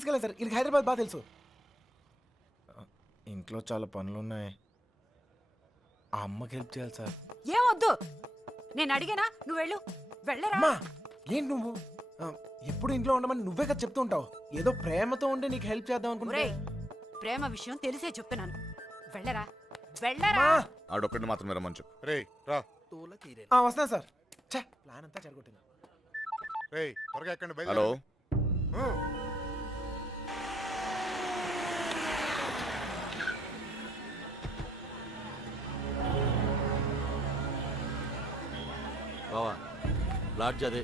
తీసుకెళ్ళాను సార్. వీళ్ళకి హైదరాబాద్ బాగా తెలుసు. ఇంట్లో చాలా పనులు ఉన్నాయి. ఆ అమ్మకి హెల్ప్ చేయాలి సార్. ఏమొద్దు, నేను అడిగానా, నువ్వు వెళ్ళు. వెళ్ళరా. అమ్మా ఏంటి నువ్వు ఎప్పుడు ఇంట్లో ఉండమని నువ్వే కదా చెప్తూ ఉంటావు. ఏదో ప్రేమతో ఉండి నీకు హెల్ప్ చేద్దాం అనుకుంటే. ప్రేమ విషయం తెలిసే చెప్తున్నాను. వెళ్ళరా వెళ్ళరా. ఆడొక్కడిని మాత్రం రమ్మని చెప్పు. రేయ్ రా. వస్తాను సార్. ప్లాన్ అంతా చెడగొట్టింది. రేయ్ త్వరగా ఎక్కండి. హలో బావా, లాడ్జ్ అదే.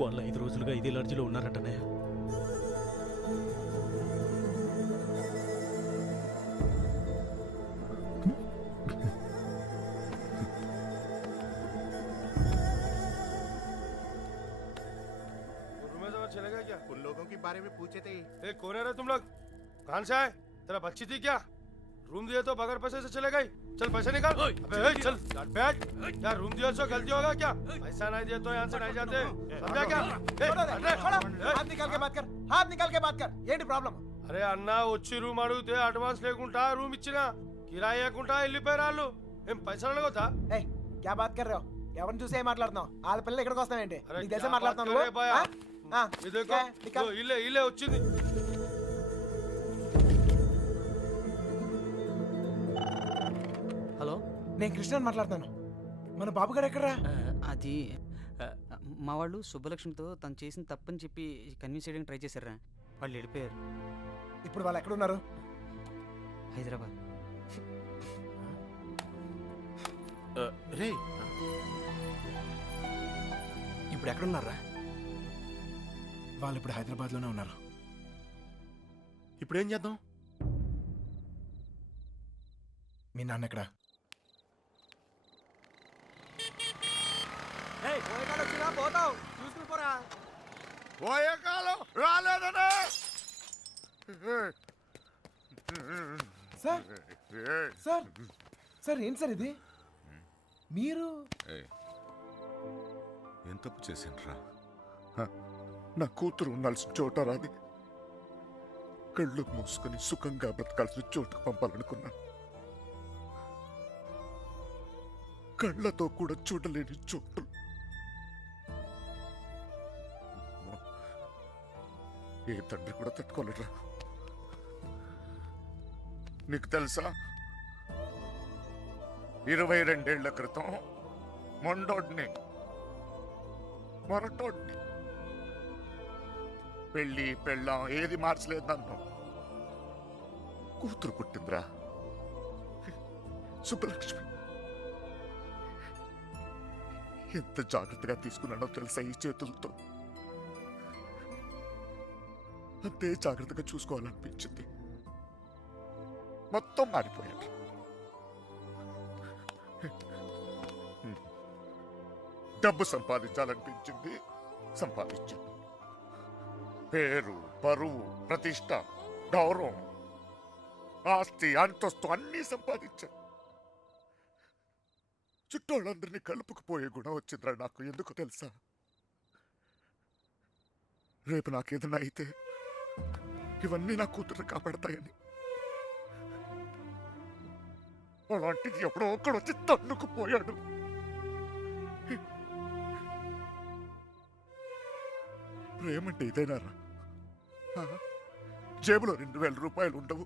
వాళ్ళు 5 రోజులుగా ఇదే లాడ్జిలో ఉన్నారటనే. चलेगा क्या? उन लोगों के बारे में पूछे थे। कौन है रे तुम लोग? कहाँ से आए? तेरा बच्ची थी क्या? रूम दिए तो बगैर पैसे से चले गई? चल पैसे निकाल। अबे चल बैठ। क्या रूम दिया सो गलती होगा क्या? पैसा नहीं दिया तो यहाँ से नहीं जाते। समझा क्या? हाथ निकाल के बात कर. हाथ निकाल के बात कर. ఏంటి ప్రాబ్లం? అరే అన్న వచ్చి రూమ్ అడిగితే అడ్వాన్స్ లేకుండా రూమ్ ఇచ్చినా కిరాయి లేకుండా వెళ్ళిపోయారు వాళ్ళు. ఏం పైసలు అడగొద్దా? ఏయ్ क्या बात कर रहे हो? ఎవరిని చూసి ఏం మాట్లాడుతున్నావు? వాళ్ళ పిల్లలు ఇక్కడికి వస్తావేంటి? నీకు తెలిసే మాట్లాడుతున్నావు నువ్వు? ఇల్లే ఇల్లే వచ్చింది. హలో, నేను కృష్ణని మాట్లాడుతాను. మన బాబు గారు ఎక్కడరా? అది మా వాళ్ళు సుబ్బలక్ష్మితో తను చేసిన తప్పని చెప్పి కన్విన్స్ చేయడానికి ట్రై చేశారా. వాళ్ళు వెళ్ళిపోయారు. ఇప్పుడు వాళ్ళు ఎక్కడ ఉన్నారు? హైదరాబాద్. రే ఇప్పుడు ఎక్కడున్నారా? వాళ్ళు ఇప్పుడు హైదరాబాద్లోనే ఉన్నారు. ఇప్పుడు ఏం చేద్దాం? మీ నాన్న ఎక్కడ? పోతావు చూసుకుని పోరా. పోయే కాలం రాలేదనే. సార్ సార్ సార్ ఏంటి సార్ ఇది? మీరు ఏం తప్పు చేసిండ్రా? నా కూతురు ఉండాల్సిన చోట రాది. కళ్ళు మూసుకొని సుఖంగా బ్రతకాల్సిన చోటుకు పంపాలనుకున్నా. కళ్ళతో కూడా చూడలేని చోటు. ఏ తండ్రి కూడా తట్టుకోలేరా. నీకు తెలుసా, 22 ఏళ్ల క్రితం మొండోడ్ని మొరటోడ్ని పెళ్ళి పెళ్ళాం ఏది మార్చలేదు నన్ను. కూతురు పుట్టిందిరా, సుబ్బలక్ష్మి. ఎంత జాగ్రత్తగా తీసుకున్నానో తెలుసా ఈ చేతులతో. అంతే జాగ్రత్తగా చూసుకోవాలనిపించింది. మొత్తం మారిపోయాడు. డబ్బు సంపాదించాలనిపించింది, సంపాదించాను. పేరు, పరువు, ప్రతిష్ట, గౌరవం, ఆస్తి, అంతస్తు అన్నీ సంపాదించాను. చుట్టోళ్ళందరినీ కలుపుకుపోయే గుణం వచ్చిందిరా నాకు. ఎందుకు తెలుసా? రేపు నాకేదైనా అయితే ఇవన్నీ నా కూతురు కాపాడతాయని. అలాంటిది ఎప్పుడో ఒక్కడు వచ్చి తన్నుకుపోయాడు. ప్రేమంటే ఇదేనారా? జేబులో 2000 రూపాయలు ఉండవు,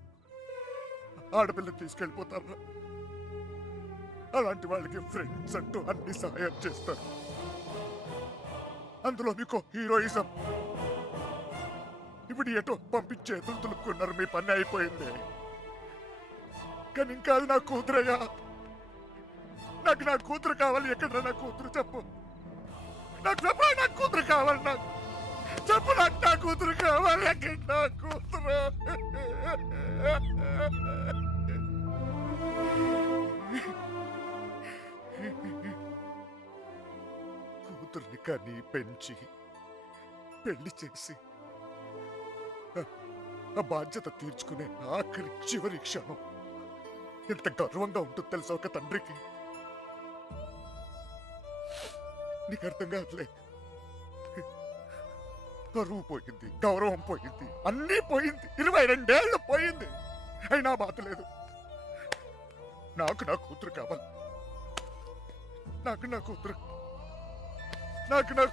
ఆడపిల్లని తీసుకెళ్ళిపోతారా? అలాంటి వాళ్ళకి ఫ్రెండ్స్ అంటూ అన్ని సహాయం చేస్తారు. అందులో మీకు హీరోయిజం. ఇప్పుడు ఎటో పంపించే తులుకున్నారు. మీ పని అయిపోయింది. కానీ ఇంకా అది నా కూతురయ్యా. నాకు నా కూతురు కావాలి. ఎక్కడ నా కూతురు చెప్పు. నాకు చెప్పు, నా కూతురు కావాలి. నాకు చెప్పు, నాకు నా కూతురు కావాలి. ఎక్కడ నా కూతురు? కూతుర్ని కని పెంచి పెళ్లి చేసి ఆ బాధ్యత తీర్చుకునే ఆఖరి చివరి క్షణం ఎంత గర్వంగా ఉంటుంది తెలుసా ఒక తండ్రికి. నీకు అర్థం కాదులే. పరువు పోయింది, గౌరవం పోయింది, అన్నీ పోయింది. 22 ఏళ్ళు పోయింది. అయినా బాధ లేదు. నాకు నా కూతురు కావాలి. నాకు నా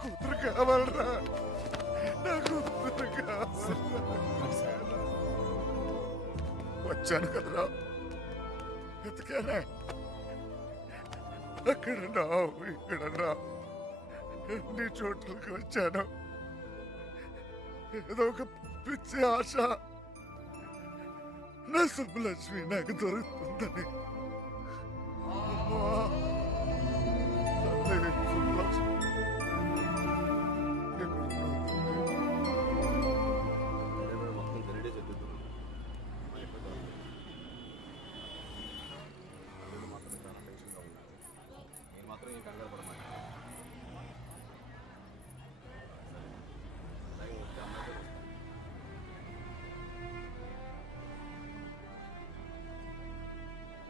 కూతురు కావాలరా. నా కూతురు కావాలి. వచ్చాను కదరా, ఎతికానే. అక్కడ నా ఇక్కడ నా అన్ని చోట్లకి వచ్చాను. ఏదో ఒక పిచ్చి ఆశ నా సుబ్బలక్ష్మి నాకు దొరుకుతుందని. అమ్మా, తల్లి సుబ్బలక్ష్మి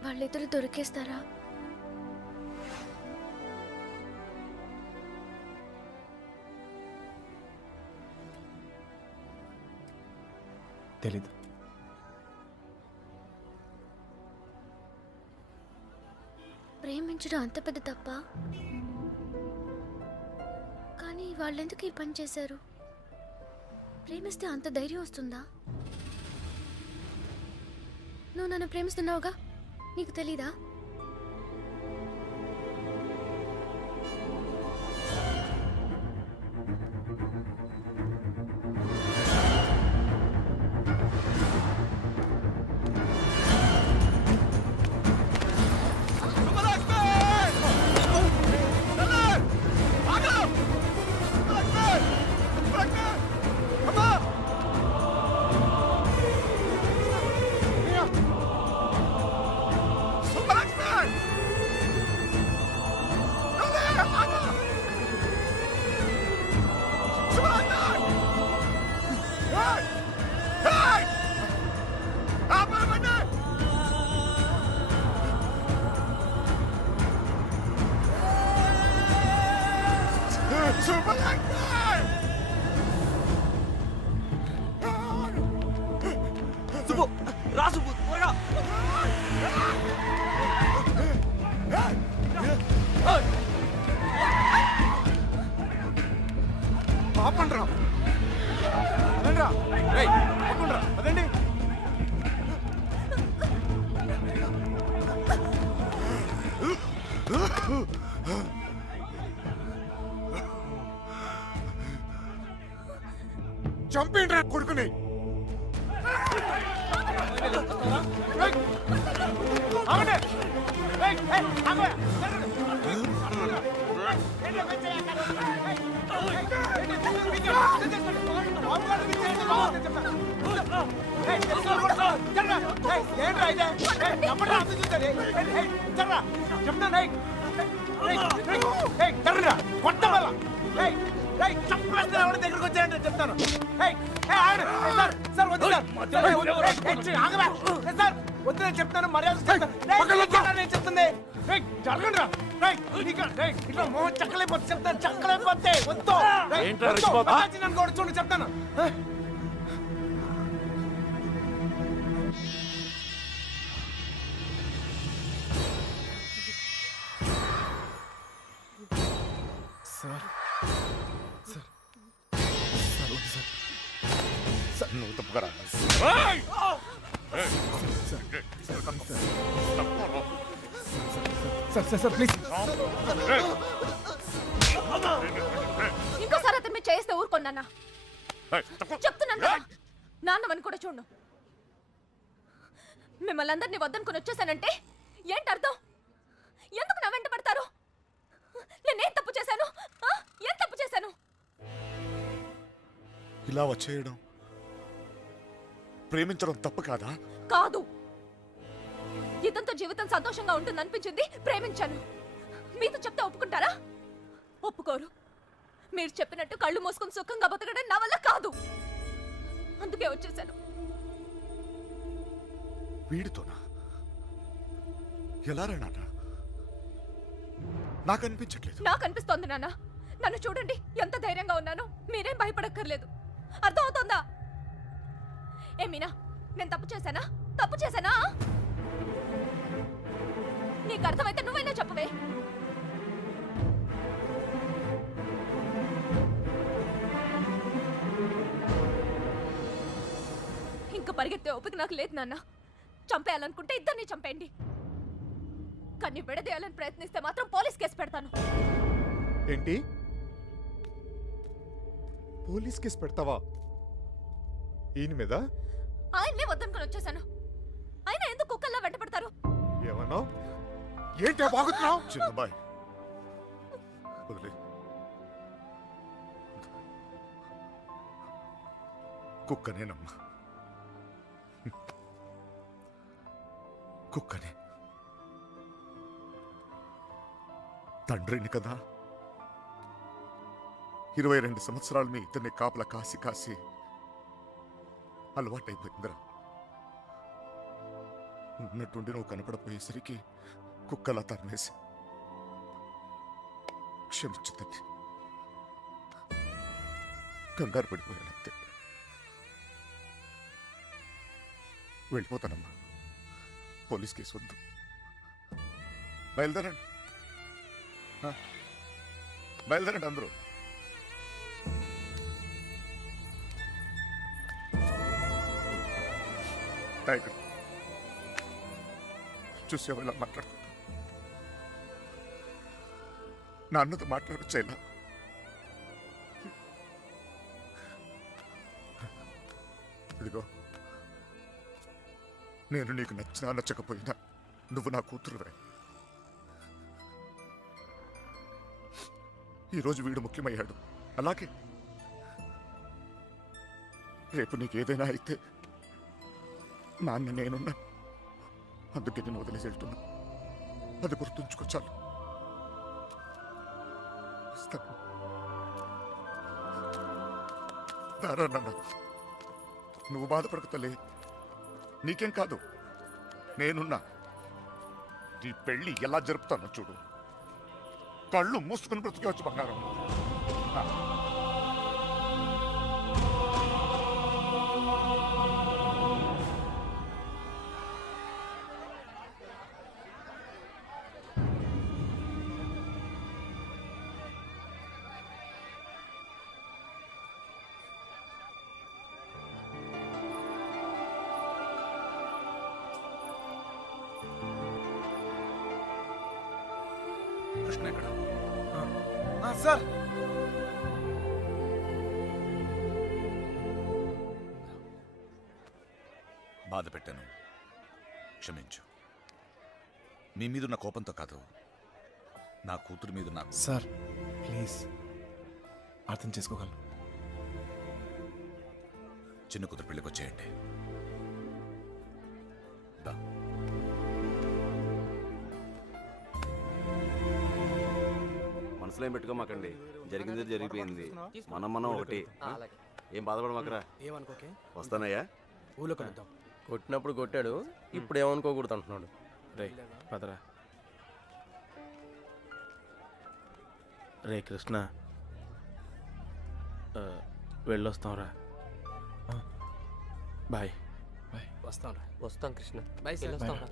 వాళ్ళిద్దరు దొరికేస్తారా? తెలీదు. ప్రేమించడం అంత పెద్ద తప్ప? కానీ వాళ్ళెందుకు ఈ పని చేశారు? ప్రేమిస్తే అంత ధైర్యం వస్తుందా? నువ్వు నన్ను ప్రేమిస్తున్నావుగా, నీకు తెలీదా? సుబ్బు, రా సుబ్బు, త్వరగా. ఆపండ్రా, అదండ్రా, ఆపండ్రా, అదండి. చంపేండ్రా కొడుకుని. దగ్గరకు వచ్చాయంటే చెప్తాను. సార్ వద్దు సార్, వద్దు నేను చెప్తాను, మర్యాద చెప్తాను, నేను చెప్తుంది. జరగండి ఇట్లా మోహన్ చక్కలేకపోతే చెప్తాను, చక్కలేకపోతే వద్దు. నన్ను కూడా చూడండి చెప్తాను. సార్ సార్ సార్ వద్దు సార్. నువ్వు తప్పుకరా. Sir sir sir please. ఇంకోసారి అతను మీరు చేస్తే ఊరుకోన్నా. చెప్తున్నాను కదా, నాన్నవని కూడా చూడు. మిమ్మల్ని అందరినీ వద్దనుకుని వచ్చేసానంటే ఏంటి అర్థం? ఎందుకు నా వెంట పడతారు? నేనేం తప్పు చేశాను? ఏం తప్పు చేశాను? ఇలా వచ్చేయడం, ప్రేమించడం తప్పు కాదా? కాదు. ఇదంతా జీవితం సంతోషంగా ఉంటుంది అనిపించింది, ప్రేమించాను. మీతో చెప్తే ఒప్పుకుంటారా? ఒప్పుకోరు. మీరు చెప్పినట్టు కళ్ళు మూసుకుని సుఖంగా బతకడం నా వల్ల కాదు. అందుకే వచ్చేసాను. వీడితోనా? ఎలా రా నాన్న? నాకు అనిపించట్లేదు. నాకు అనిపిస్తోంది నాన్న. నన్ను చూడండి, ఎంత ధైర్యంగా ఉన్నాను. మీరేం భయపడక్కర్లేదు. అర్థం అవుతోందా? ఏ మీనా, నేను తప్పు చేశానా? తప్పు చేశానా? నీకు అర్థమైతే నువ్వైనా చెప్పవే. ఇంకా పరిగెత్తే ఓపిక నాకు లేదు నాన్న. చంపేయాలనుకుంటే ఇద్దరిని చంపేయండి. కానీ విడదీయాలని ప్రయత్నిస్తే మాత్రం పోలీస్ కేసు పెడతాను. ఏంటి? పోలీస్ కేసు పెడతావా? ఈయన మీద? ఆయన్నే వద్దనుకొని వచ్చేసాను. ఆయన ఎందుకు కుక్కల్లా వెంట పెడతారు? ఏమన్నావు? ఏంటి బాగుతున్నావు? చిన్నబాయ్ వదిలే. కుక్కనేనమ్మా, కుక్కనే. తండ్రిని కదా, 22 సంవత్సరాలు మీ ఇద్దరిని కాపలా కాసి కాసి అలవాటైపోయిందిరా. ఉన్నట్టుండి నువ్వు కనపడపోయేసరికి కుక్కలా తరిమేసి. క్షమించు తల్లి, కంగారు పడిపోయానంతే. వెళ్ళిపోతానమ్మా. పోలీస్ కేసు వద్దు. బయలుదేరండి, బయలుదేరండి అందరూ. టైగర్ చూసావు ఇలా మాట్లాడుతున్నా? నా అన్నతో మాట్లాడొచ్చేలా. ఇదిగో, నేను నీకు నచ్చినా నచ్చకపోయినా నువ్వు నా కూతురువే. ఈరోజు వీడు ముఖ్యమయ్యాడు, అలాగే రేపు నీకేదైనా అయితే నాన్న నేనున్నా. అందుకే నేను వదిలేసి వెళ్తున్నా. అది గుర్తుంచుకో చాలు. వస్తాను. దారా నాన్న, నువ్వు బాధపడకు తల్లి. నీకేం కాదు, నేనున్నా. నీ పెళ్ళి ఎలా జరుపుతానో చూడు. కళ్ళు మూసుకుని బ్రతికేవచ్చు బంగారం. కృష్ణ ఎక్కడ? సార్, బాధ పెట్టాను, క్షమించు. మీ మీదున్న కోపంతో కాదు, నా కూతురు మీద నాకు. సార్ ప్లీజ్ అర్థం చేసుకోగలను. చిన్న కూతురు పెళ్ళికి వచ్చేయండి. దా. మనసులో ఏం పెట్టుకోమాకండి, జరిగింది జరిగిపోయింది. మనం ఒకటి. ఏం బాధపడమాకరా. ఏమనుకోకే, వస్తానయ్యా. ఊళ్ళో కలుద్దాం. కొట్టినప్పుడు కొట్టాడు, ఇప్పుడు ఏమనుకోకూడదు అంటున్నాడు. రే పదరా. రే కృష్ణ, వెళ్ళొస్తాంరా. బాయ్. వస్తాను. వస్తాం కృష్ణ. Bye sir.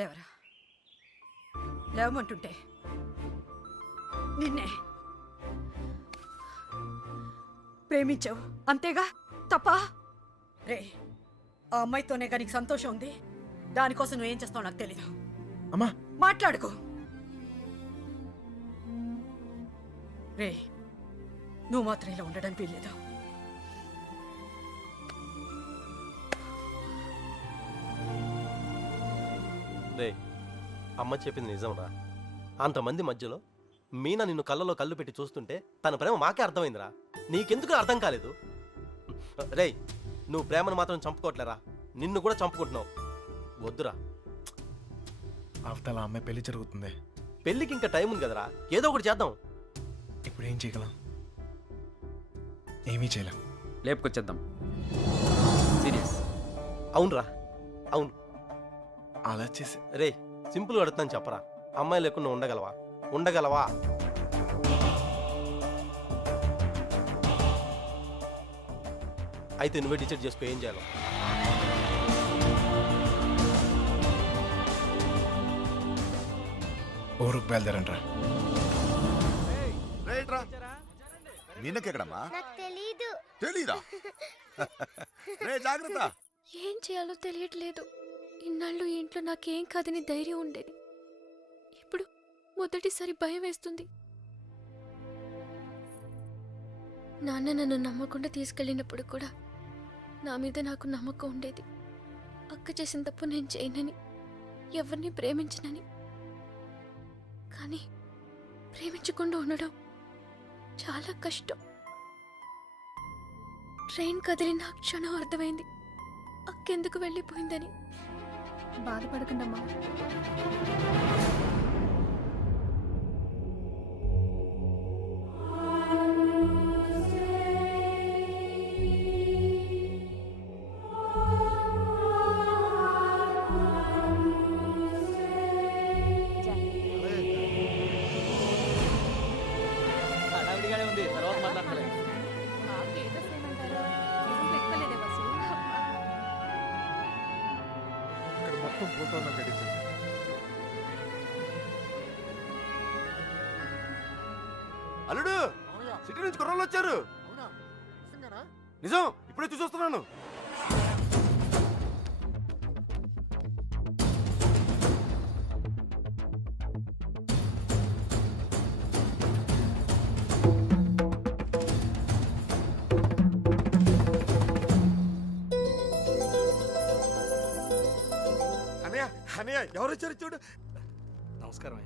లేవరా, లేవమంటుంటే నిన్నే ప్రేమించావు అంతేగా, తప్ప? రే, ఆ అమ్మాయితోనే కానీ నీకు సంతోషం ఉంది, దానికోసం నువ్వేం చేస్తావు నాకు తెలీదు. అమ్మా మాట్లాడుకో. రే, నువ్వు మాత్రం ఇలా ఉండడానికి వీల్లేదు. రే, అమ్మ చెప్పింది నిజంరా. అంతమంది మధ్యలో మీనా నిన్ను కళ్ళలో కళ్ళు పెట్టి చూస్తుంటే తన ప్రేమ మాకే అర్థమైందిరా. నీకెందుకు అర్థం కాలేదు? రేయ్, నువ్వు ప్రేమను మాత్రం చంపుకోవట్లేరా, నిన్ను కూడా చంపుకుంటున్నావు. వద్దురా. అవతల అమ్మాయి పెళ్లి జరుగుతుంది, పెళ్ళికి ఇంకా టైం ఉంది కదరా, ఏదో ఒకటి చేద్దాం. ఇప్పుడు ఏం చేయగలం? ఏమీ చేయలేం. లేపుకొచ్చేద్దాం. సీరియస్. అవునరా, అవును. అలా చేసి రే, సింపుల్గా అడుగుతాను చెప్పరా, అమ్మాయి లేకుండా ఉండగలవా? ఉండగలవా? అయితే నువ్వే డిసైడ్ చేసుకో ఏం చేయాలో. ఊరుకు బయలుదేరంట్రా. నిన్నకెక్కడమ్మా? నాకు తెలీదు. తెలీదా? రే జాగ్రత్త. ఏం చేయాలో తెలియట్లేదు. ఇన్నాళ్ళు ఈ ఇంట్లో నాకేం కాదని ధైర్యం ఉండేది. ఇప్పుడు మొదటిసారి భయం వేస్తుంది. నాన్న నన్ను నమ్మకుండా తీసుకెళ్ళినప్పుడు కూడా నా మీద నాకు నమ్మకం ఉండేది. అక్క చేసిన తప్పు నేను చేయనని, ఎవరిని ప్రేమించనని. కానీ ప్రేమించకుండా ఉండడం చాలా కష్టం. ట్రైన్ కదిలిన క్షణం అర్థమైంది అక్కెందుకు వెళ్ళిపోయిందని. బాధపడకండమ్మా. హడావిడిగానే ఉంది, తర్వాత మాట్లాడలే. ఇక్కడ మొత్తం ఫోటోలో గడిచింది. అల్లుడు, సిటీ నుంచి కుర్రోళ్ళు వచ్చారు. నిజం, ఇప్పుడే చూసొస్తున్నాను. అనయ్య అనయ్య, ఎవరు వచ్చారు చూడు. నమస్కారం.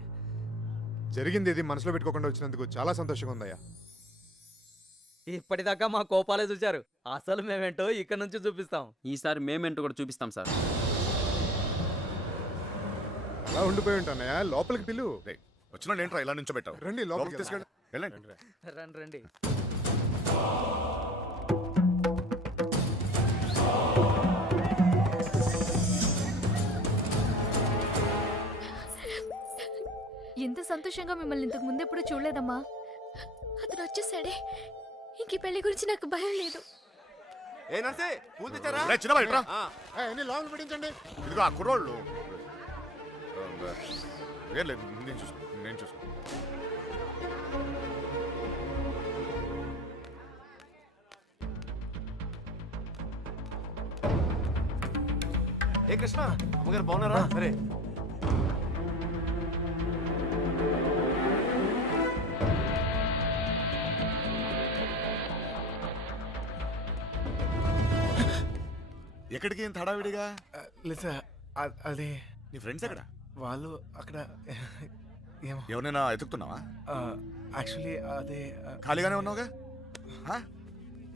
జరిగింది ఇది మనసులో పెట్టుకోకుండా వచ్చినందుకు చాలా సంతోషంగా ఉందయ్యా. ఇప్పటిదాకా మా కోపాలే చూశారు, అసలు మేమేంటో ఇక్కడ నుంచి చూపిస్తాం. ఈసారి మేమేంటో కూడా చూపిస్తాం సార్. అలా ఉండిపోయి ఉంటానయ్యా, లోపలికి పిలు. వచ్చిన ఏంట్రా ఇలా నుంచోబెట్టావు? రండి లోపలికి తీసుకెళ్ళి వెళ్ళండి. రండి రండి. ఎంత సంతోషంగా మిమ్మల్ని ఇంతకు ముందు ఎప్పుడు చూడలేదమ్మా. అతను వచ్చేసాడే, ఇంక ఈ పెళ్లి గురించి నాకు భయం లేదు. ఏ నర్సే, పూలు తెచ్చారా? రే, చిన్నవాడు ఇట్రా. లాంగ్ పెట్టించండి. ఇదిగో ఆ కుర్రోళ్ళు. ఏం లేదు, నేను చూసుకో. ఏ కృష్ణ, అమ్మగారు బాగున్నారా? సరే. ఎక్కడికి ఇంత హడావిడిగా? లేదా అది నీ ఫ్రెండ్స్ ఎక్కడ? వాళ్ళు అక్కడ ఏమో. ఎవరైనా ఎతుకుతున్నావా? యాక్చువల్లీ అదే ఖాళీగానే ఉన్నావుగా,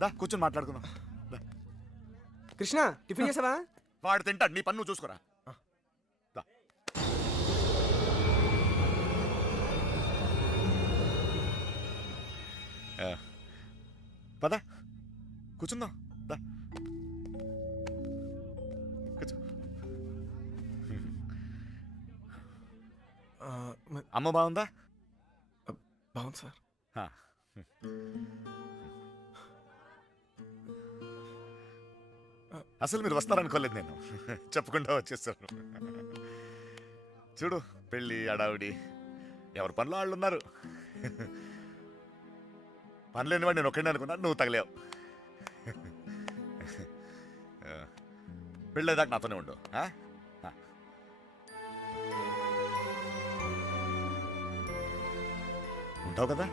దా కూర్చొని మాట్లాడుకుందాం. కృష్ణ, టిఫిన్ చేసావా? వాడు తింటాడు, నీ పన్ను చూసుకోరా. దా. పద కూర్చుందాం. దా కూర్చో. అమ్మ బాగుందా? బాగుంది సార్. అసలు మీరు వస్తారనుకోలేదు నేను, చెప్పకుండా వచ్చేసాను. చూడు పెళ్ళి అడావిడి ఎవరి పనిలో వాళ్ళు ఉన్నారు. పని లేనివాడు నేను ఒక్కడే అనుకున్నా, నువ్వు తగలేవు. పెళ్ళేదాకా నాతోనే ఉండు. ఉంటావు కదా?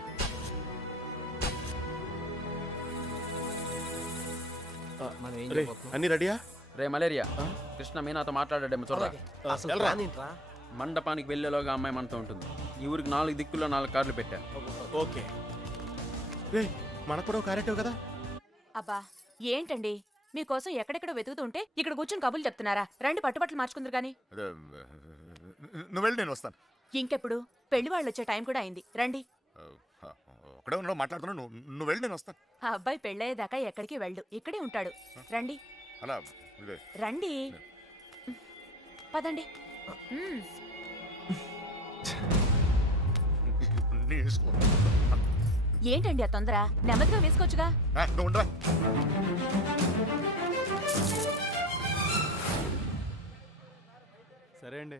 అన్ని రెడీయా? రే మలేరియా, కృష్ణ మీనాతో మాట్లాడాడేమో చూడరా. అసలు ప్లాన్ ఏంట్రా? మండపానికి వెళ్ళేలోగా అమ్మాయి మనతో ఉంటుంది. ఈ ఊరికి 4 దిక్కుల్లో 4 కార్లు పెట్టా. ఓకే. రే మనకు కూడా క్యారెక్టర్ కదా. అబ్బా ఏంటండి మీకోసం ఎక్కడెక్కడ వెతుకుతుంటే ఇక్కడ కూర్చొని కబుర్లు చెప్తున్నారా? రండి పట్టుబట్టలు మార్చుకుందరు గాని. అదే, నువ్వు వెళ్ళి నేను వస్తాను. ఇంకెప్పుడు పెళ్లి వాళ్ళు వచ్చే టైం కూడా అయింది. రండి. ఒకడే ఉన్నావు మాట్లాడుతున్నావు, నువ్వు వెళ్ళి నేను వస్తాను. ఆ అబ్బాయి పెళ్ళయ్యేదాకా ఎక్కడికి వెళ్ళు, ఇక్కడే ఉంటాడు. రండి అలా ఇదే రండి పదండి. నీ ఇష్టం. ఏంటండి ఆ తొందర? నెమ్మదిగా వేసుకోవచ్చుగా. నువ్వు ఉండవా? సరే అండి.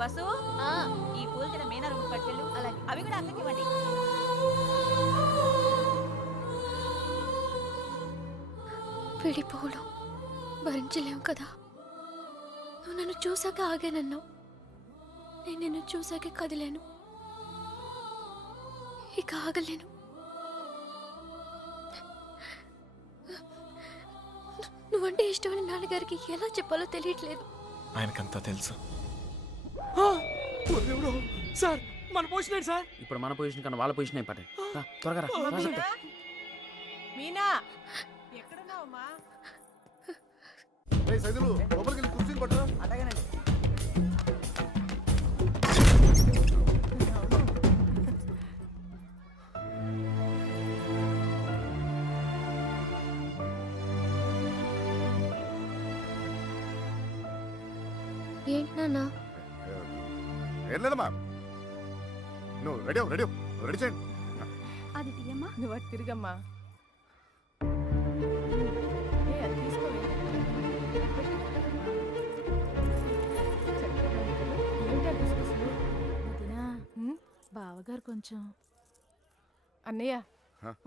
వసు ఈ పూల తిన మీనా రూమ్ పట్టుకెళ్ళు. అలాగే అవి కూడా అక్కకి ఇవ్వండి. విడిపోవడం భరించలేము కదా. నువ్వు నన్ను చూసాక ఆగానన్నావు, నేను నిన్ను చూసాకే కదిలేను. ఇక ఆగలేను. నువ్వంటే ఇష్టమని నాన్నగారికి ఎలా చెప్పాలో తెలియట్లేదు. ఆయనకంతా తెలుసు. సార్ మన పొజిషన్ సార్. ఇప్పుడు మన పొజిషన్ కన్నా వాళ్ళ పొజిషన్ అయిపోతాయి. త్వరగా రా. మీనా ఎక్కడున్నావమ్మా? సైదులు లోపలికి వెళ్ళి కుర్చీని పట్టరా. అలాగేనండి. ఏంటి నాన్న? ఏం లేదమ్మా, నువ్వు రెడీ రెడీ చేయండి. అది తీయమ్మా. నువ్వు అటు తిరిగమ్మా. బావగారు కొంచెం అన్నయ్య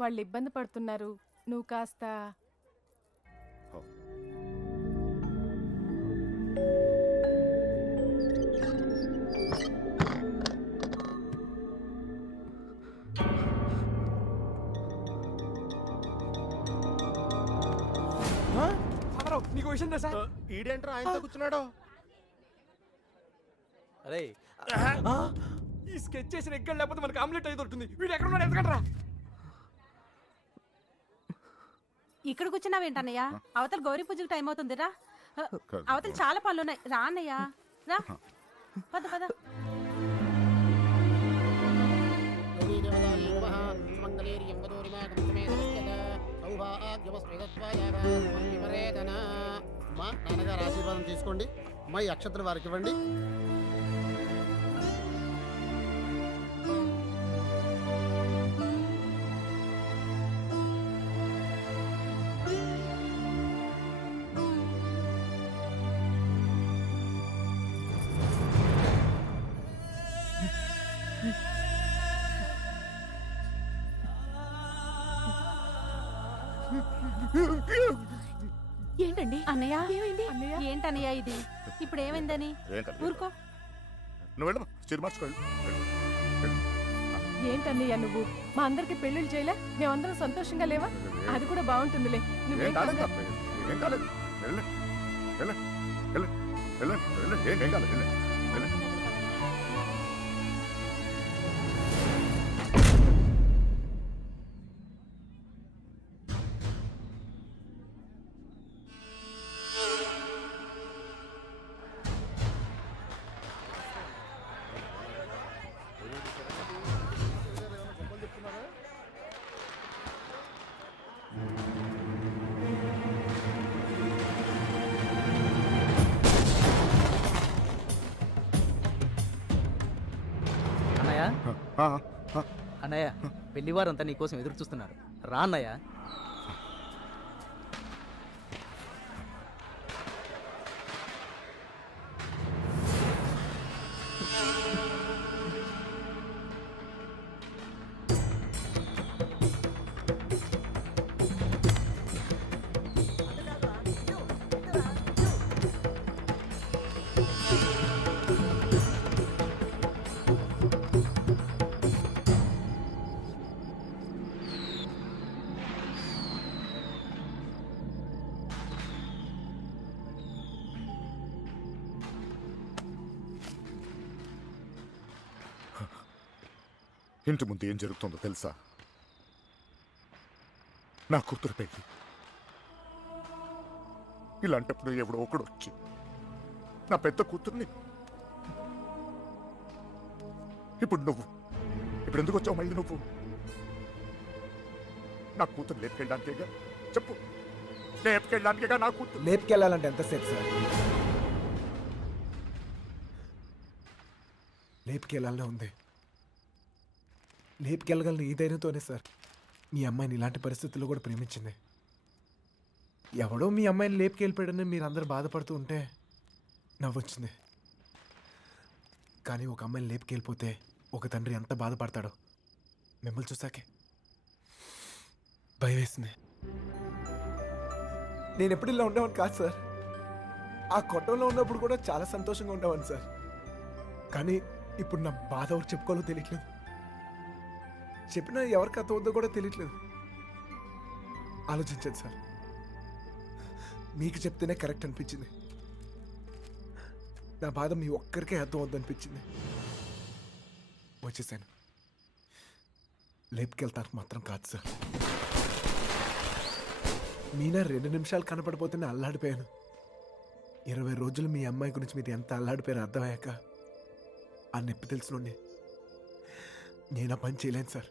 వాళ్ళు ఇబ్బంది పడుతున్నారు, నువ్వు కాస్త. నీకు విషయం తెలుసా? ఈడేంట్రా ఆయనతో కూర్చున్నాడు? అరే ఈ స్కెచ్ చేసిన ఎక్కడ లేకపోతే మనకి ఆమ్లెట్ అయితే దొరుకుతుంది. వీడు ఎక్కడ ఉన్నాడు? ఎదగడరా. ఇక్కడ కూర్చున్నావేంటన్నయ్య? అవతల గౌరీ పూజకి టైం అవుతుంది రా. అవతల చాలా పనులు ఉన్నాయి. రా అన్నయ్య రా. పద పద. మా నాన్నగారు ఆశీర్వాదం తీసుకోండి. మా ఈ అక్షతలు వారికి ఇవ్వండి. ఏంటండి అన్నయ్య? ఏంటన్నయ్య ఇది? ఇప్పుడు ఏమైందని? ఊరుకో. నువ్వు వెళ్ళమ్మా, చీర మార్చుకోండి. ఏంటన్నయ్య నువ్వు? మా అందరికి పెళ్లిళ్ళు చేయలే? మేమందరం సంతోషంగా లేవా? అది కూడా బాగుంటుందిలే. ఏం కాలేదు, ఏం కాలేదు. వెళ్ళండి వెళ్ళండి వెళ్ళండి వెళ్ళండి వెళ్ళండి, ఏం కాలేదు. వెళ్ళండి వెళ్ళండి. ఆ, ఆ. అన్నయ్య పెళ్లివారంతా నీకోసం ఎదురు చూస్తున్నారు, రా అన్నయ్య. ఇంటి ముందు ఏం జరుగుతుందో తెలుసా? నా కూతురు పెళ్లి. ఇలాంటప్పుడు ఎవడో ఒకడు వచ్చి నా పెద్ద కూతుర్ని, ఇప్పుడు నువ్వు ఇప్పుడు ఎందుకు వచ్చావు మళ్ళీ? నువ్వు నా కూతురు లేపుకెళ్ళడానికేగా? చెప్పు, లేపుకెళ్ళడానికేగా నా కూతురు? లేపుకెళ్ళాలంటే ఎంతసేపు సార్? లేపుకెళ్ళాలనే ఉంది. లేపుకెళ్ళగలను ఈ ధైర్యంతోనే సార్ మీ అమ్మాయిని ఇలాంటి పరిస్థితుల్లో కూడా ప్రేమించింది. ఎవడో మీ అమ్మాయిని లేపుకెళ్ళిపోయాడని మీరు అందరు బాధపడుతూ ఉంటే నవ్వొచ్చింది. కానీ ఒక అమ్మాయిని లేపుకెళ్ళిపోతే ఒక తండ్రి ఎంత బాధపడతాడో మిమ్మల్ని చూసాకే భయం వేసింది. నేను ఎప్పుడు ఇలా ఉండేవాడిని కాదు సార్. ఆ కొట్టంలో ఉన్నప్పుడు కూడా చాలా సంతోషంగా ఉండేవాడిని సార్. కానీ ఇప్పుడు నా బాధ ఎవరు చెప్పుకోవాలో తెలియట్లేదు. చెప్పినా ఎవరికి అర్థం అవుతుందో కూడా తెలియట్లేదు. ఆలోచించండి సార్. మీకు చెప్తేనే కరెక్ట్ అనిపించింది. నా బాధ మీ ఒక్కరికే అర్థం అవుద్ది అనిపించింది. వచ్చేసాను. లేపుకెళ్తానికి మాత్రం కాదు సార్. మీనా 2 నిమిషాలు కనపడిపోతేనే అల్లాడిపోయాను. 20 రోజులు మీ అమ్మాయి గురించి మీరు ఎంత అల్లాడిపోయారో అర్థమయ్యాక ఆ నొప్పి తెలుసునండి. నేను ఆ పని చేయలేను సార్,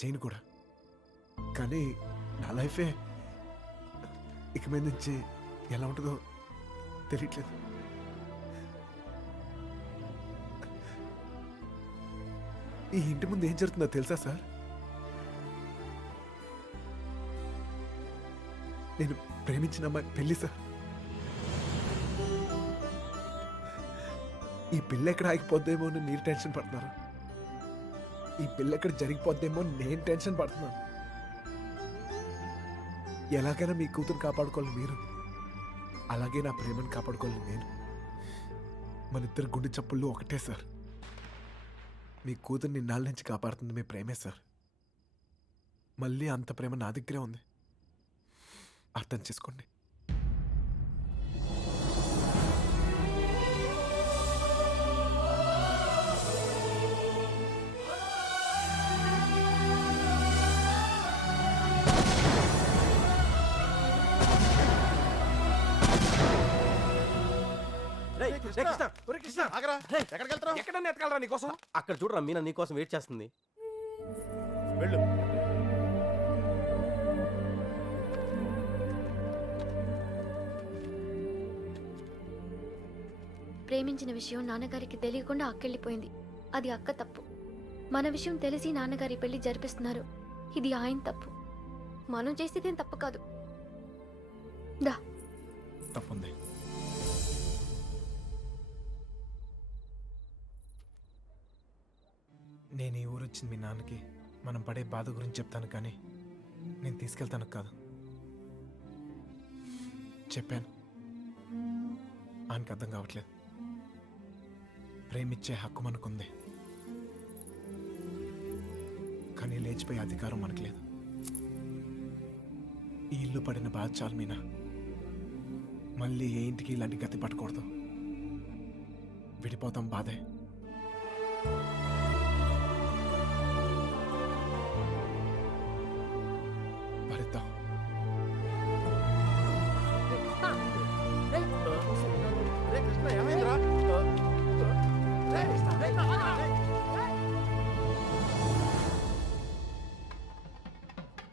చేయను కూడా. కానీ నా లైఫే ఇక మీద నుంచి ఎలా ఉంటుందో తెలియట్లేదు. ఈ ఇంటి ముందు ఏం జరుగుతుందో తెలుసా సార్? నేను ప్రేమించిన అమ్మాయి పెళ్ళి సార్. ఈ పెళ్ళి ఎక్కడ ఆగిపోద్దేమో అని మీరు టెన్షన్ పడుతున్నారు. ఈ పెళ్ళి ఎక్కడ జరిగిపోద్దేమో నేను టెన్షన్ పడుతున్నాను. ఎలాగైనా మీ కూతురు కాపాడుకోవాలి మీరు, అలాగే నా ప్రేమను కాపాడుకోవాలి నేను. మన ఇద్దరు గుండె చప్పుళ్ళు ఒకటే సార్. మీ కూతుర్ని ఇన్నాళ్ళ నుంచి కాపాడుతుంది మీ ప్రేమే సార్. మళ్ళీ అంత ప్రేమ నా దగ్గరే ఉంది, అర్థం చేసుకోండి. ఎక్కడన్నా ఎతకాలరా నీకోసం? అక్కడ చూడరా, మీనా నీకోసం వెయిట్ చేస్తుంది. వెళ్ళు. ప్రేమించిన విషయం నాన్నగారికి తెలియకుండా అక్కెళ్ళిపోయింది. అది అక్క తప్పు. మన విషయం తెలిసి నాన్నగారి పెళ్లి జరిపిస్తున్నారు. ఇది ఆయన తప్పు. మనం చేసేదేం తప్పు కాదు. దా. తప్పుంది. నేను ఈ ఊరు వచ్చింది మీ నాన్నకి మనం పడే బాధ గురించి చెప్తాను, కానీ నేను తీసుకెళ్తాను కాదు. చెప్పాను, ఆయనకు అర్థం కావట్లేదు. ప్రేమిచ్చే హక్కు మనకుంది, కానీ లేచిపోయే అధికారం మనకు లేదు. ఈ ఇల్లు పడిన బాధ చాలు మీనా. మళ్ళీ ఏ ఇంటికి ఇలాంటి గతి పట్టకూడదు. విడిపోతాం, బాధే. భరిద్దాం.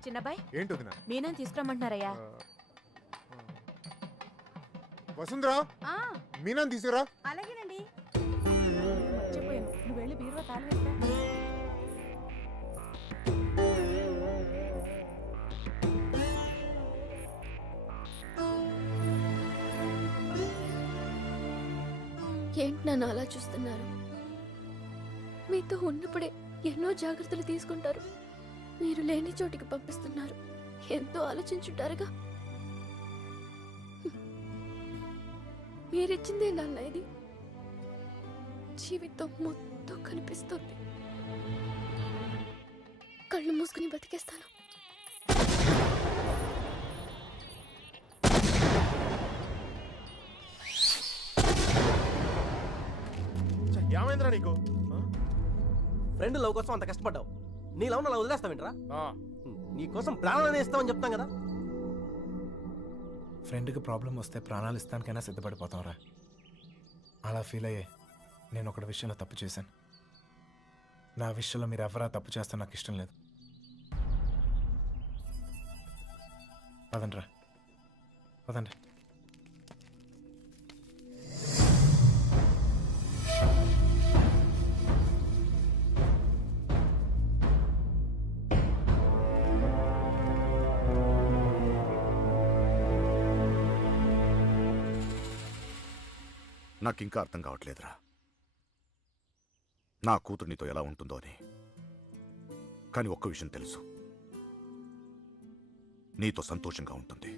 చిన్నబాయ్, ఏంటి వదినా? మీనాని తీసుకురమ్మంటున్నారయ్యా. వసుంధరా, మీనాన్ని తీసుకురా. అలాగేనండి. మర్చిపోయాను, నువ్వు వెళ్ళి బీరువా తాళం వేస్తా. ఏంటి నన్ను అలా చూస్తున్నారు? మీతో ఉన్నప్పుడే ఎన్నో జాగ్రత్తలు తీసుకుంటారు. మీరు లేని చోటికి పంపిస్తున్నారు. ఎంతో ఆలోచించుంటారుగా. మీరిచ్చిందే నాన్న ఇది. జీవితం మొత్తం కనిపిస్తుంది. కళ్ళు మూసుకుని బతికేస్తాను. ఏమైందిరా నీకు ఫ్రెండ్ లవ్ కోసం అంత కష్టపడ్డావు, నీ లవ్ అలా వదిలేస్తావేంట్రా? నీకోసం ప్రాణాలని ఇస్తామని చెప్తాం కదా. ఫ్రెండ్కి ప్రాబ్లం వస్తే ప్రాణాలు ఇస్తానికైనా సిద్ధపడిపోతాంరా. అలా ఫీల్ అయ్యే నేను ఒకటి విషయంలో తప్పు చేశాను. నా విషయంలో మీరు ఎవరా తప్పు చేస్తే నాకు ఇష్టం లేదు. పదండ్రా, పదండి. నాకు ఇంకా అర్థం కావట్లేదురా, నా కూతురు నీతో ఎలా ఉంటుందో అని. కానీ ఒక్క విషయం తెలుసు, నీతో సంతోషంగా ఉంటుంది.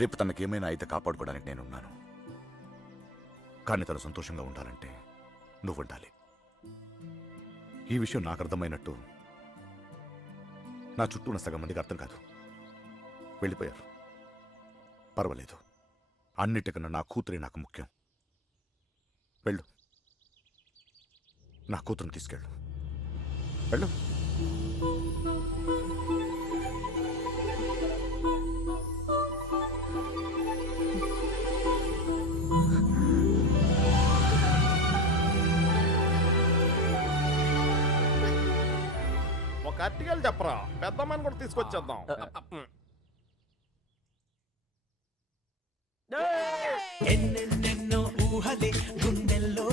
రేపు తనకేమైనా అయితే కాపాడుకోవడానికి నేనున్నాను. కానీ తను సంతోషంగా ఉండాలంటే నువ్వు ఉండాలి. ఈ విషయం నాకు అర్థమైనట్టు నా చుట్టూ ఉన్న సగం మందికి అర్థం కాదు. వెళ్ళిపోయారు. పర్వాలేదు, అన్నిటికన్నా నా కూతురే నాకు ముఖ్యం. వెళ్ళు, నా కూతురుని తీసుకెళ్ళు. వెళ్ళు. ఒక అట్టికలు చెప్పరా, పెద్దమ్మని కూడా తీసుకొచ్చేద్దాం. ఎన్నెన్నెన్నో ఊహలే